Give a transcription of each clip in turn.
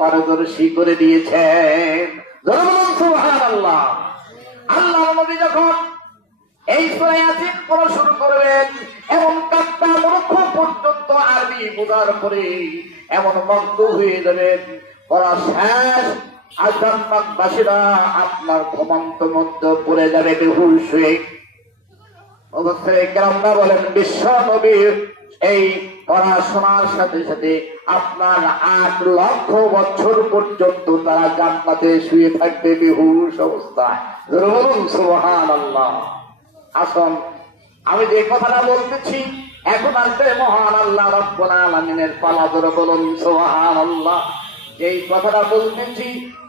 পারদর্শী করে দিয়েছেন। সুবহানাল্লাহ। আল্লাহ নবী যখন এই সূরা ইয়াসিন পড়া শুরু করবেন এবং কাফা মূর্খ পর্যন্ত আরবি বোঝার পরে এমন মগ্ন হয়ে যাবেন, পড়া শেষ আর জান্নাতবাসীরা আপনার ঘুমন্ত মধ্যে পড়ে যাবে বেহুশ হয়ে। অবশ্যই কেরামরা বলেন বিশ্ব নবীর এই পড়াশোনার সাথে সাথে আপনার 8 লক্ষ বছর পর্যন্ত তারা জান্নাতে শুয়ে থাকবে বেহুশ অবস্থায়। সুবহানাল্লাহ। আসুন, আমি যে কথাটা বলতেছি এখন আসবে মহান আল্লাহ রাব্বুল আলামিনের পালা। ধরে বলুন সুবহানাল্লাহ। এই কথাটা বলতেছি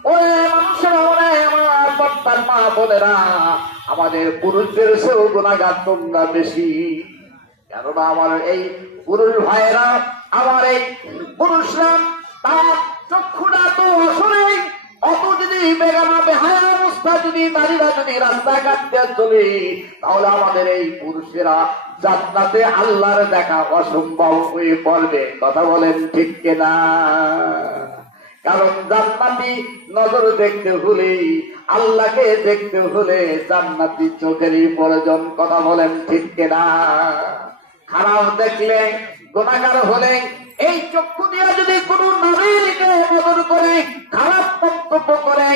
ওরে মানুষেরা, ওরে আমার বর্তার মা বোনেরা, আমাদের পুরুষদের চেয়েও গুনাহগার তোমরা বেশি। কেননা আমার এই পুরুষ ভাইয়েরা, আমার এই পুরুষরা, তার চক্ষুটা তো আসলে অত যদি বেগানা বেহায়া অবস্থা যদি নারীরা যদি রাস্তাঘাট দিয়ে চলে, তাহলে আমাদের এই পুরুষেরা জান্নাতে আল্লাহর দেখা অসম্ভব হয়ে পড়বে। কথা বলেন ঠিক কিনা? কারণ জান্নাতি নজর দেখতে হলে, আল্লাহকে দেখতে হলে জান্নাতি চোখেরই প্রয়োজন। কথা বলেন ঠিক কিনা? খারাপ দেখলে, গুনাহগার হলে এই চক্ষু দিয়ে যদি কোন নারীকে নজর করে, খারাপ মন্তব্য করে,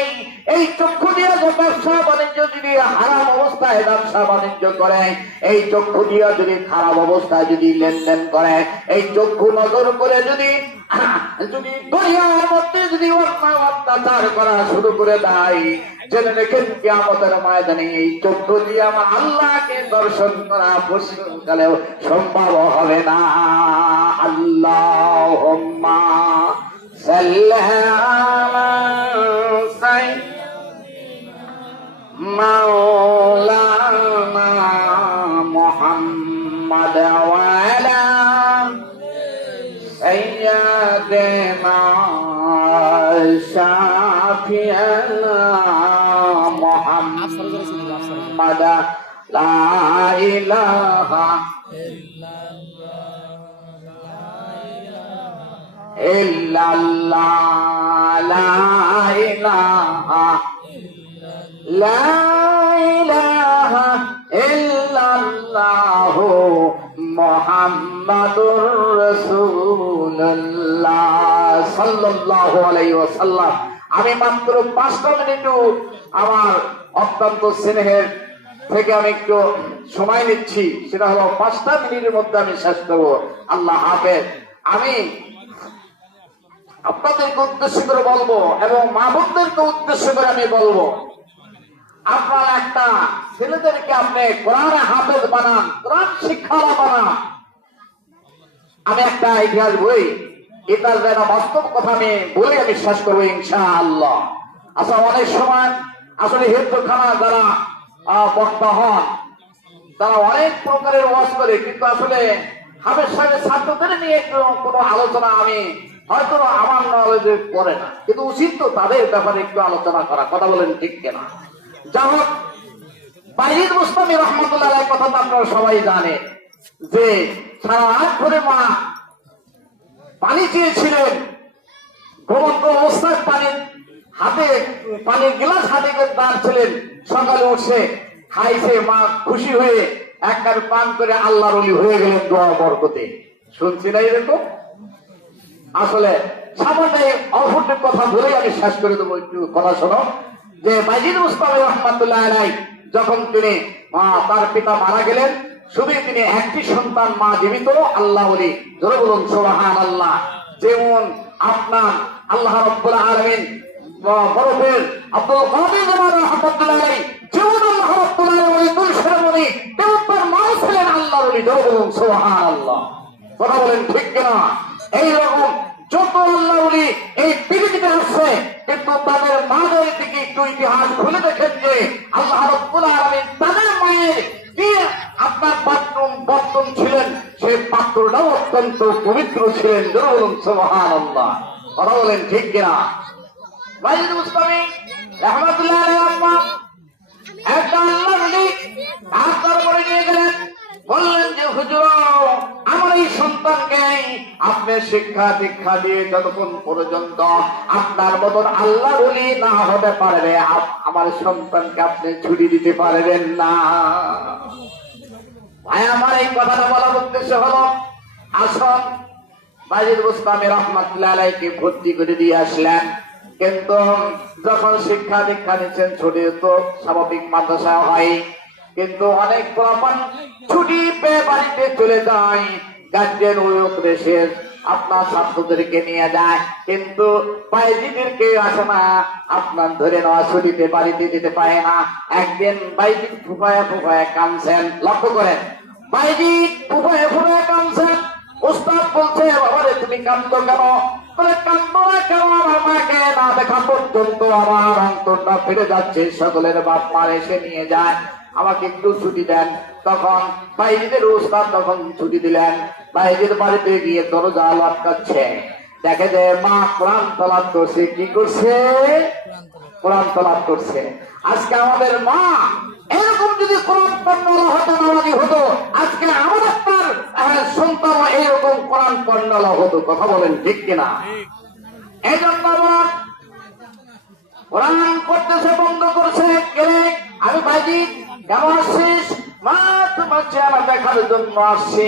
এই চক্ষু দিয়ে যে ব্যবসা বাণিজ্য যদি হারাম অবস্থায় ব্যবসা বাণিজ্য করে, এই চক্ষু দিয়ে যদি খারাপ অবস্থায় যদি লেনদেন করে, এই চক্ষু নজর করে যদি দুনিয়ার মধ্যে যদি অত্যাচার করা শুরু করে দেয়, জেনে রেখেন কিয়ামতের ময়দানে এই চক্ষু দিয়ে আমার আল্লাহকে দর্শন করা পরকালেও সম্ভব হবে না। আল্লাহুম্মা সাল্লি আলা সাইয়্যিদিনা মাওলানা মুহাম্মাদ ওয়া আলা সাইয়্যিদিনা শাফি'ানা মুহাম্মাদ লা ইলাহা ইল্লাল্লাহ, লা ইলাহা ইল্লাল্লাহ মুহাম্মাদুর রাসূলুল্লাহ সাল্লাল্লাহু আলাইহি ওয়াসাল্লাম। আমি মাত্র 5টা মিনিটও আমার অত্যন্ত স্নেহের থেকে আমি একটু সময় নিচ্ছি, সেটা হলো 5টা মিনিটের মধ্যে আমি শেষ করবো। আল্লাহ হাফেজ। আমি আপনাদেরকে উদ্দেশ্য করে বলবো এবং মা বোনদেরকে উদ্দেশ্য করে আমি বলবো, আপনার একটা ছেলেদেরকে আপনি কোরআনে হাফেজ বানান, কোরআন শিক্ষারা বানান। আমি একটা ইতিহাস বই, এটার যেন বাস্তব কথা আমি বলে আমি শেষ করবো ইনশাআল্লাহ। আচ্ছা, অনেক সময় আসলে হেফজখানা যারা বক্তা হন তারা অনেক প্রকারের ওয়াজ করে, কিন্তু আসলে হাফেজ সাহেবের ছাত্রদের নিয়ে কোনো আলোচনা আমি হয়তো আমার নলেজে পড়ে না, কিন্তু উচিত তো তাদের ব্যাপারে একটু আলোচনা করা। কথা বলেন ঠিক কিনা? যা হোক, বাইজিদ বুস্তামি রহমতুল্লাহ কথা তো আপনারা সবাই জানে যে সারা রাত ধরে মা পানি চেয়েছিলেন, ঘুমন্ত অবস্থায় পানির গ্লাস হাতে করে দাঁড়ছিলেন। সকালে উঠছে, খাইছে, মা খুশি হয়ে এক কাপ পান করে আল্লাহর ওলি হয়ে গেলেন দোয়া বরকতে। শুনছি না এরকম? আসলে সামান্য অল্প কথা বলেই আমি শেষ করে দেবো। একটু কথা শোনো যে বাইজিদ বুস্তামি রহমতুল্লাহ আলাইহি যখন তিনি তার পিতা মারা গেলেন, শুধু তিনি একটি সন্তান, মা জীবিত, আল্লাহ ওলি। ধরে বলুন সুবহানাল্লাহ। যেমন আপনার আল্লাহ রাব্বুল আলামিন বরফের আব্দুল কাদের রহমতুল্লাহ আলাইহি যেমন আল্লাহ রাব্বুল আলামিন তুলসিরমণি, তেমন তার মা ছিলেন আল্লাহ ওলি। ধরে বলুন সুবহানাল্লাহ। কথা বলেন ঠিক কিনা? এইরকম যত আল্লাহ ওলি এই পৃথিবীতে আসছে, কিন্তু তাদের মাদের দিকে একটু ইতিহাস খুলে দেখেন যে আল্লাহ রাব্বুল আলামিন তাদের মায়ের কি আপনার বর্তন ছিলেন, সেই পাত্রটাও অত্যন্ত পবিত্র ছিলেন। বলুন সুবহানাল্লাহ। কথা বলেন ঠিক কিনা? বাইজিদ বুস্তামি রহমতুল্লাহ আলাইহি একটা আল্লাহ ওলি হাত দরবারে নিয়ে গেলেন, বললেন যে হুজুর, আমার এই সন্তানকে আপনি শিক্ষা দীক্ষা দিয়ে যতক্ষণ পর্যন্ত আপনার মতন আল্লাহর ওলি না হতে পারবে, আমার সন্তানকে আপনি ছুটি দিতে পারবেন না। ভাই আমার এই কথাটা বলার উদ্দেশ্য হলো, আসল বাইজিদ বুস্তামি রহমাতুল্লাহ আলাইহিকে ভর্তি করে দিয়ে আসলেন, কিন্তু যখন শিক্ষা দীক্ষা নিচ্ছেন ছুটি তো স্বাভাবিক মাদ্রাসা হয়, কিন্তু অনেক পোলাপান ছুটি পেয়ে বাড়িতে চলে যায়, গার্জেন ওই দেশের আপনার ছাত্রদেরকে নিয়ে যায়, কিন্তু বাইজিদেরকে আসে না, আপনার ধরে নেওয়া ছুটিতে বাড়িতে যেতে পারে না। একদিন বাইজিদ ফুফায়া ফুফায়া কাঁদছেন, লক্ষ্য করেন, বাইজিদ ফুফায়া ফুফায়া কাঁদছেন। উস্তাদ বলছে, বাবারে তুমি কাঁদতো কেন? বলে, কাঁদতো না কেন, আমার মাকে না দেখা পর্যন্ত আমার অন্তরটা ফিরে যাচ্ছে, সকলের বাপ মা এসে নিয়ে যায়, আমাকে একটু ছুটি দেন। তখন বাইজিদের উস্তাদ তখন ছুটি দিলেন। বাইজির বাড়িতে গিয়ে দরজা লটকাচ্ছে, দেখে যে মা কোরআন তালাত করছে। কি করছে? কোরআন তালাত করছে। আজকে আমাদের মা এরকম যদি কোরআন পণ্যলা হতো, নামাজি হতো, আজকে আমার আপনার সন্তান এইরকম কোরআন পণ্যলা হতো। কথা বলেন ঠিক কিনা? এই জন্য কোরআন করতেছে, বন্ধ করছে। গেলে আমি বাইজিদ কেমন আসছিস? মা তোমার চেহারা দেখার জন্য আসছি,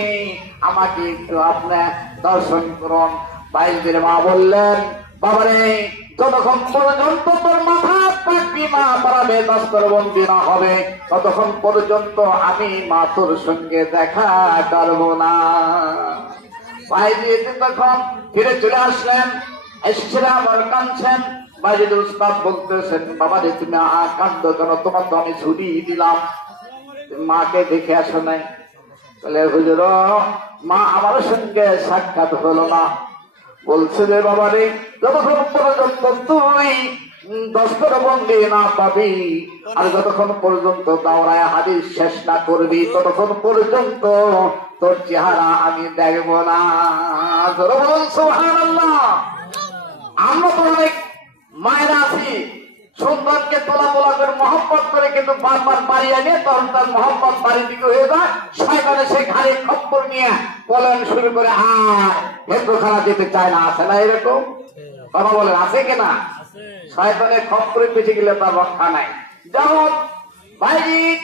আমাকে একটু আপনি দর্শন করুন। বাইজিদের মা বললেন, বাবারে যতক্ষণ পর্যন্ত তোর মাথা পাকবি মা পারাবে দস্তরবন্দি না হবে, ততক্ষণ পর্যন্ত আমি মা তোর সঙ্গে দেখা করবো না। বাইজিদ তখন ফিরে চলে আসলেন, এসেছিলেন আমার কাঁদছেন। বাইজিদ উস্তাদ বলতেছেন, বাবারে তুমি কাঁদো কেন? তোমার তো আমি ছুটি দিলাম, মাকে দেখে আসো নাই। বলে, হুজুর মা আমার সঙ্গে সাক্ষাৎ হলো না। বলছে যে, বাবারে যতক্ষণ পর্যন্ত তুই দস্তরবন্দি না পাবি আর যতক্ষণ পর্যন্ত দাওরায় হাদিস শেষ না করবি, ততক্ষণ পর্যন্ত তোর চেহারা আমি দেখবো না। সুবহানাল্লাহ। আমরা তো অনেক মায়েরা আছি, সন্তানকে তোলা তোলা করে মহব্বত করে, কিন্তু বারবার বাড়ি আনে, তখন তার মহব্বত বাড়ি দিকে হয়ে যায়, শয়তানে সে ঘাড়ে খপ্পর নিয়ে পলায়ন শুরু করে, আর হেদ্রখানা যেতে চায় না। আছে না এরকম? কথা বলেন, আছে কিনা? শয়তানে খপ্পরে পেছে গেলে তার রক্ষা নাই। যেমন বাইজিদ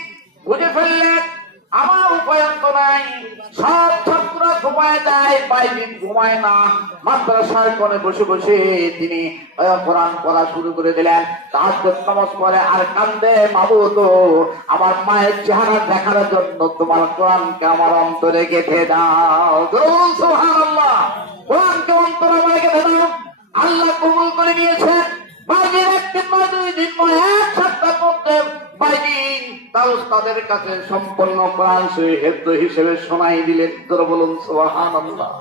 বুঝে ফেললেন আমার উপায়ন্ত নাই, সব ছাত্ররা ঘুমায় যায়, বাইজিদ ঘুমায় না। মাদ্রাসার কোণে বসে বসে তিনি কোরআন পড়া শুরু করে দিলেন। তাহাজ্জুদ নামাজ পড়ে আর কান্দে, মাবুদ আমার মায়ের চেহারা দেখার জন্য তোমার কোরআনকে আমার অন্তরে গেঁথে দাও। সুবহানাল্লাহ। কোরআনকে অন্তরে আমার গেঁথে দাও। আল্লাহ কবুল করে নিয়েছেন। বাইজিদ একদিন নয়, দুই দিন নয়, এক সপ্তাহ মধ্যে বাইজিদ তার উস্তাদের কাছে সম্পূর্ণ কোরআন হেদ্দ হিসেবে শোনাই দিলেন। তোর বলুন সুবহানাল্লাহ।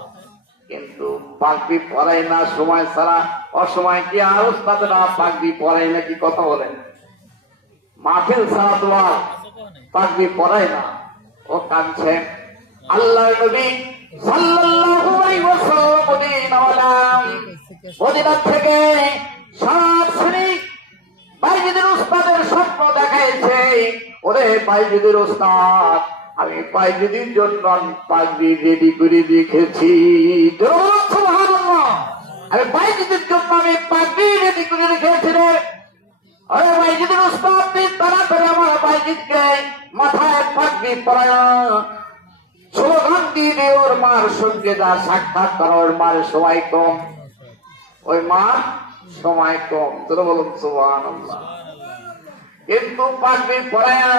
কিন্তু পাগড়ি পরাই না সময় ছাড়া, অসময় কি আর উস্তাদরা পাগড়ি পরাই নাকি? কথা বলেন, মাহফিল ছাড়া তো আর পাগড়ি পরাই না। ও কাঁদছে। আল্লাহর নবী সাল্লাল্লাহু আলাইহি ওয়াসাল্লাম মদিনা থেকে সব শ্রেণী বাইজিদের উস্তাদের স্বপ্ন দেখাইছে। ওরে বাইজিদের উস্তাদ, আমি বাইজিদের জন্য পাগড়ি রেডি করে রেখেছি। আমি বাইজিদের জন্য আমি পাগড়ি রেডি করে রেখেছি রে। আরে বাইজিদের উস্তাদ, তাড়াতাড়ি আমার বাইজিদকে মাথায় পাগড়ি পরায়া স্লোগান দিয়ে ওর মার সঙ্গে যা সাক্ষাৎ করা, ওর মার সময় কম, ওই মার সময় কম। তোরা বলুন সুবহানাল্লাহ। কিন্তু পাগড়ি পরায়া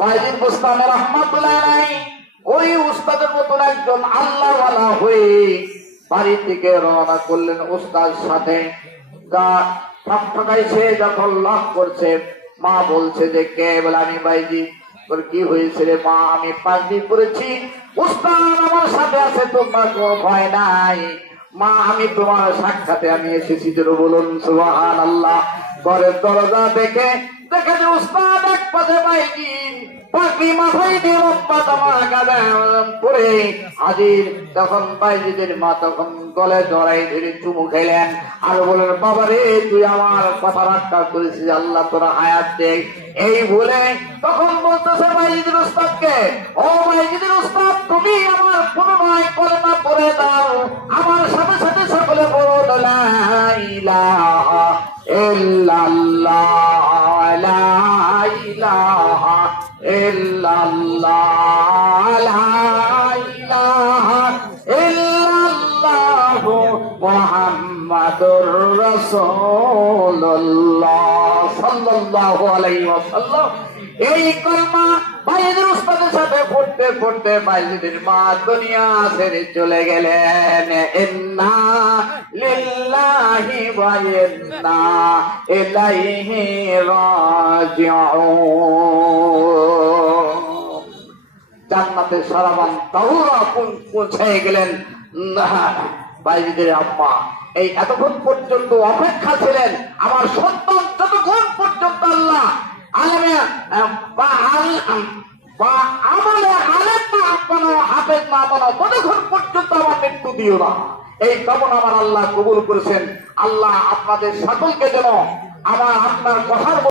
বাইজিদ বুস্তামি রহমাতুল্লাহ আলাইহি ওই উস্তাদের মতন একজন আল্লাহওয়ালা হয়ে বাড়ি থেকে রওনা করলেন উস্তাদ সাথে। যা ঠকঠকাইছে যখন লক করছে, মা বলছে যে কে? বলে, আমি বাইজিদ। তোর কি হয়েছে রে? মা, আমি পাগড়ি পরেছি, উস্তাদ আমার সাথে আছে, তোমার কোনো ভয় নাই। মা, আমি তোমার সাক্ষাতে আমি এসেছি। যেন বলুন সুবহানাল্লাহ। ঘরের দরজা দেখে যে উস্তাদ এক পাশে বাইজিদ, পাখি মাথায় দিয়ে লম্বা জামা গাদা পরে হাজির। তখন বাইজিদের মা তখন গলে জড়াই ধরে চুমু খেলেন আর বলেন, বাবা রে, তুই আমার কথা রক্ষা করেছিস, আল্লাহ তোরা হায়াত দেখ। এই বলে তখন বলতেছে বাইজিদের উস্তাদকে, ও বাইজিদের উস্তাদ, তুমি আমার পুনরায় কলেমা পড়ে দাও, আমার সাথে সাথে সকলে বলো লা ইলাহা ইল্লাল্লাহ, লা ইলাহা ইল্লাল্লাহ, লা ইলাহা ইল্লাল্লাহ, মুহাম্মাদুর রাসূলুল্লাহ সাল্লাল্লাহু আলাইহি ওয়াসাল্লাম। এই কলমা বাইজিদের উস্তাদের সাথে পড়তে পড়তে বাইজিদের মা দুনিয়া ছেড়ে চলে গেলেন। ইন্না লিল্লাহি ওয়া ইন্না ইলাইহি রাজিউন। জান্নাতের সারাবান তাহুরা পৌঁছে গেলেন। বাইজিদের আম্মা এই এতক্ষণ পর্যন্ত অপেক্ষা ছিলেন, আমার সন্তান যতক্ষণ পর্যন্ত আল্লাহ আলেমে বা আমলে আলেম না বানো, হাফেজ না বানো, ততক্ষণ পর্যন্ত আমার মৃত্যু দিও না। এই কামনা আমার আল্লাহ কবুল করেছেন। আল্লাহ আপনাদের সকলকে যেন আমার আপনার কথার